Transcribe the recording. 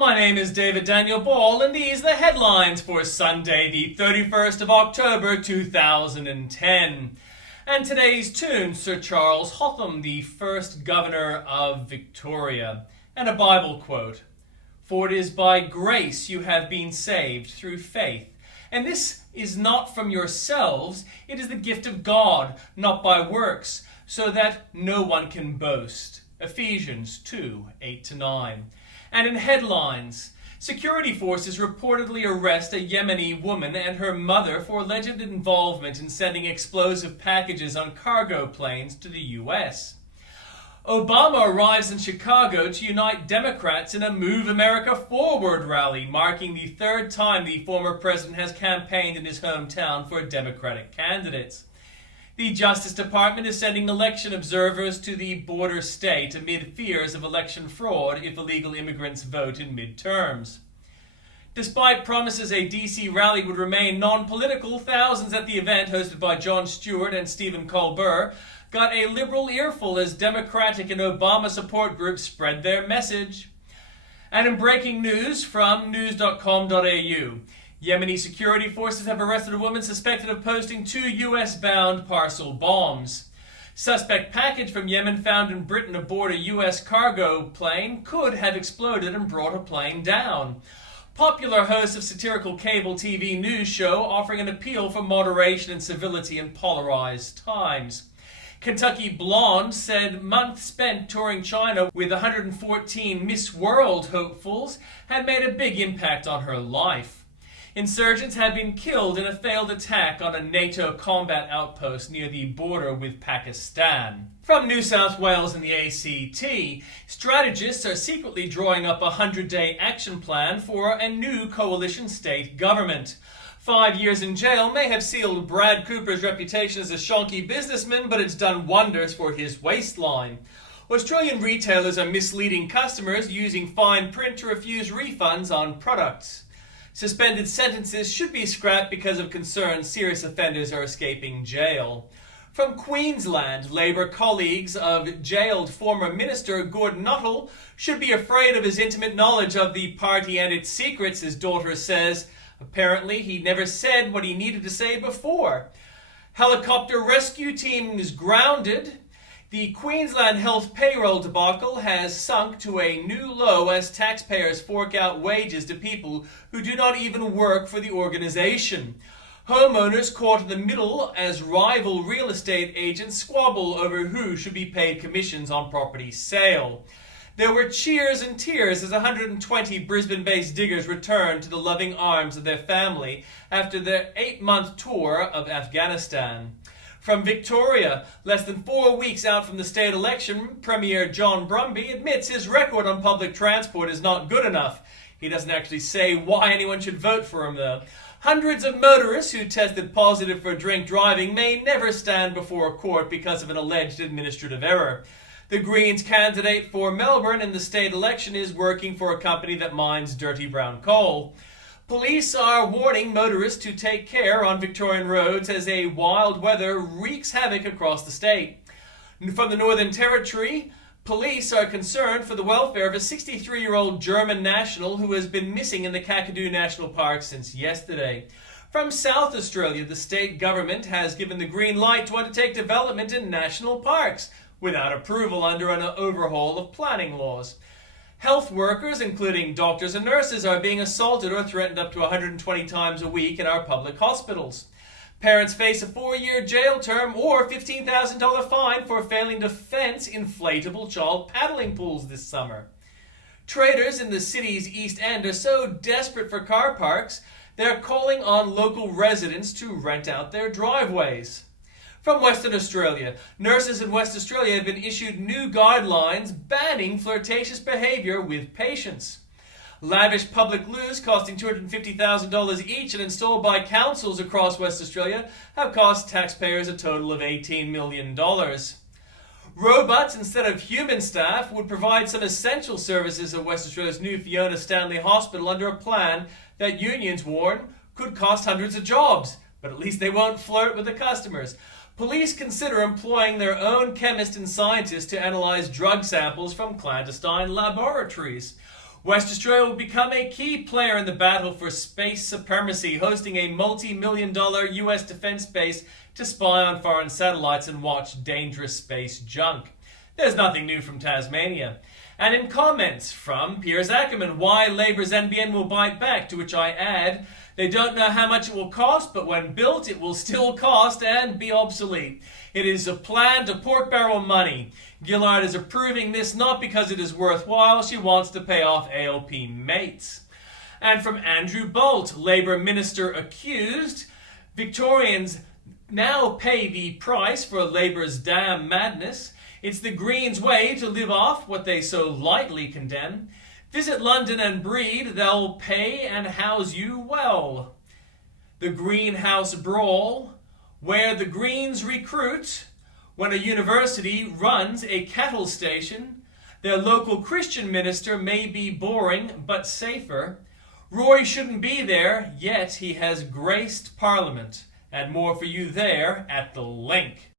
My name is David Daniel Ball, and these are the headlines for Sunday, the 31st of October, 2010. And today's tune, Sir Charles Hotham, the first governor of Victoria. And a Bible quote, "For it is by grace you have been saved through faith. And this is not from yourselves, it is the gift of God, not by works, so that no one can boast." Ephesians 2:8-9. And in headlines, security forces reportedly arrest a Yemeni woman and her mother for alleged involvement in sending explosive packages on cargo planes to the U.S. Obama arrives in Chicago to unite Democrats in a Move America Forward rally, marking the third time the former president has campaigned in his hometown for Democratic candidates. The Justice Department is sending election observers to the border state amid fears of election fraud if illegal immigrants vote in midterms. Despite promises a D.C. rally would remain non-political, thousands at the event hosted by Jon Stewart and Stephen Colbert got a liberal earful as Democratic and Obama support groups spread their message. And in breaking news from news.com.au, Yemeni security forces have arrested a woman suspected of posting 2 U.S.-bound parcel bombs. Suspect package from Yemen found in Britain aboard a U.S. cargo plane could have exploded and brought a plane down. Popular host of satirical cable TV news show offering an appeal for moderation and civility in polarized times. Kentucky Blonde said months spent touring China with 114 Miss World hopefuls had made a big impact on her life. Insurgents have been killed in a failed attack on a NATO combat outpost near the border with Pakistan. From New South Wales and the ACT, strategists are secretly drawing up a 100-day action plan for a new coalition state government. 5 years in jail may have sealed Brad Cooper's reputation as a shonky businessman, but it's done wonders for his waistline. Australian retailers are misleading customers using fine print to refuse refunds on products. Suspended sentences should be scrapped because of concerns serious offenders are escaping jail. From Queensland, Labour colleagues of jailed former Minister Gordon Nuttall should be afraid of his intimate knowledge of the party and its secrets, his daughter says. Apparently, he never said what he needed to say before. Helicopter rescue team is grounded. The Queensland Health payroll debacle has sunk to a new low as taxpayers fork out wages to people who do not even work for the organisation. Homeowners caught in the middle as rival real estate agents squabble over who should be paid commissions on property sale. There were cheers and tears as 120 Brisbane-based diggers returned to the loving arms of their family after their 8-month tour of Afghanistan. From Victoria, less than 4 weeks out from the state election, Premier John Brumby admits his record on public transport is not good enough. He doesn't actually say why anyone should vote for him, though. Hundreds of motorists who tested positive for drink driving may never stand before a court because of an alleged administrative error. The Greens candidate for Melbourne in the state election is working for a company that mines dirty brown coal. Police are warning motorists to take care on Victorian roads as a wild weather wreaks havoc across the state. From the Northern Territory, police are concerned for the welfare of a 63-year-old German national who has been missing in the Kakadu National Park since yesterday. From South Australia, the state government has given the green light to undertake development in national parks without approval under an overhaul of planning laws. Health workers, including doctors and nurses, are being assaulted or threatened up to 120 times a week in our public hospitals. Parents face a 4-year jail term or $15,000 fine for failing to fence inflatable child paddling pools this summer. Traders in the city's East End are so desperate for car parks, they're calling on local residents to rent out their driveways. From Western Australia, nurses in West Australia have been issued new guidelines banning flirtatious behaviour with patients. Lavish public loos costing $250,000 each and installed by councils across West Australia have cost taxpayers a total of $18 million. Robots instead of human staff would provide some essential services at West Australia's new Fiona Stanley Hospital under a plan that unions warn could cost hundreds of jobs, but at least they won't flirt with the customers. Police consider employing their own chemists and scientists to analyze drug samples from clandestine laboratories. West Australia will become a key player in the battle for space supremacy, hosting a multi-million-dollar US defense base to spy on foreign satellites and watch dangerous space junk. There's nothing new from Tasmania. And in comments from Piers Ackerman, why Labor's NBN will bite back, to which I add, they don't know how much it will cost, but when built, it will still cost and be obsolete. It is a plan to pork barrel money. Gillard is approving this not because it is worthwhile, she wants to pay off ALP mates. And from Andrew Bolt, Labour minister accused, Victorians now pay the price for Labour's damn madness. It's the Greens' way to live off what they so lightly condemn. Visit London and breed, they'll pay and house you well. The Greenhouse Brawl, where the Greens recruit when a university runs a cattle station. Their local Christian minister may be boring but safer. Roy shouldn't be there, yet he has graced Parliament. And more for you there at the link.